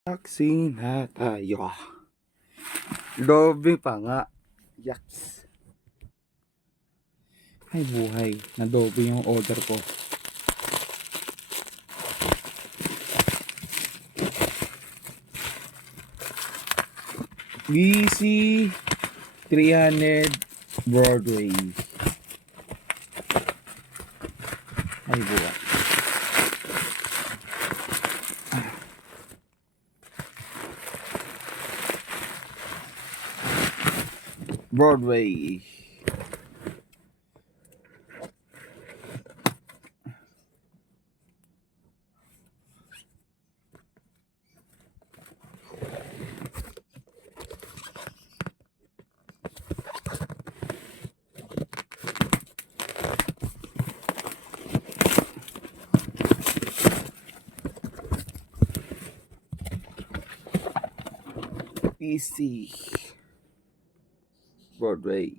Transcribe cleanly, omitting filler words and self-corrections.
Taxi na tayo. Dobe pa nga. Yaks. Ay buhay. Nadobe yung order ko. BC300 Broadway. Ay buhay. Broadway. BC Broadway.